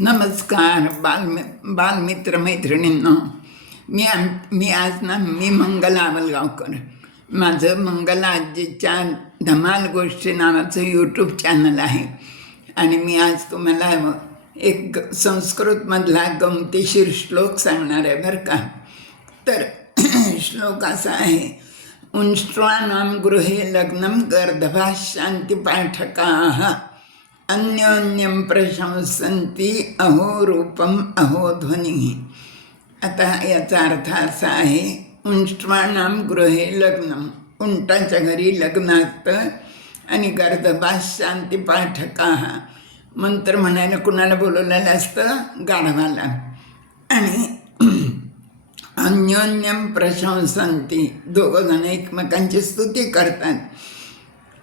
नमस्कार बालमित्र मैत्रिणींनो. मी आज मी मंगला आवलगावकर. माझं मंगला आजीच्या धमाल गोष्टी नावाचं यूट्यूब चॅनल आहे आणि मी आज तुम्हाला एक संस्कृतमधला गमतीशीर श्लोक सांगणार आहे बरं का. तर श्लोक असा आहे, उष्ट्वानां गृहे लग्नं गर्दभा शांतिपाठकाः अन्योन्यं प्रशंसन्ति अहो रूपम अहो ध्वनी. आता याचा अर्थ असा आहे, उष्ट्वानां गृहे लग्नम, उंटाच्या घरी लग्न असतं आणि गर्दभात शांतिपाठकाः, मंत्र म्हणायला कुणाला बोलवलेलं असतं? गाढवाला. आणि अन्योन्यम प्रशंसन्ति, दोघंजण एकमेकांची स्तुती करतात.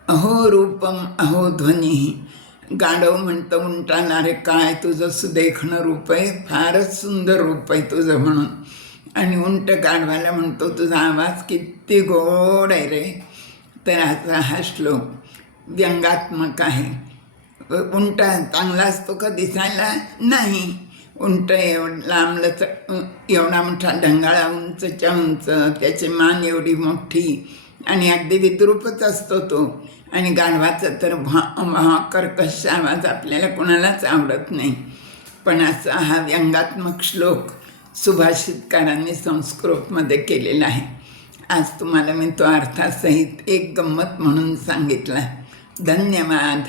अहो रूपम अहो ध्वनी, गाढव म्हणतं उंटाला, अरे काय तुझं सुदेखणं रूप आहे, फारच सुंदर रूप आहे तुझं म्हणून. आणि उंट गाढवाला म्हणतो, तुझा आवाज किती गोड आहे रे. तर असा हा श्लोक व्यंगात्मक आहे. उंट चांगला असतो का दिसायला? नाही. उंट लांबलच, एवढा मोठा ढंगाळा, उंचच्या उंच, त्याची मान एवढी मोठी आणि अगदी विद्रूपच असतो तो. आणि गाढवाचा तर कर्कश आवाज आपल्याला कोणालाच आवडत नाही. पण असा हा व्यंगात्मक श्लोक सुभाषितकारांनी संस्कृतमध्ये केलेला आहे. आज तुम्हाला मी तो अर्थासहित एक गंमत म्हणून सांगितला. धन्यवाद.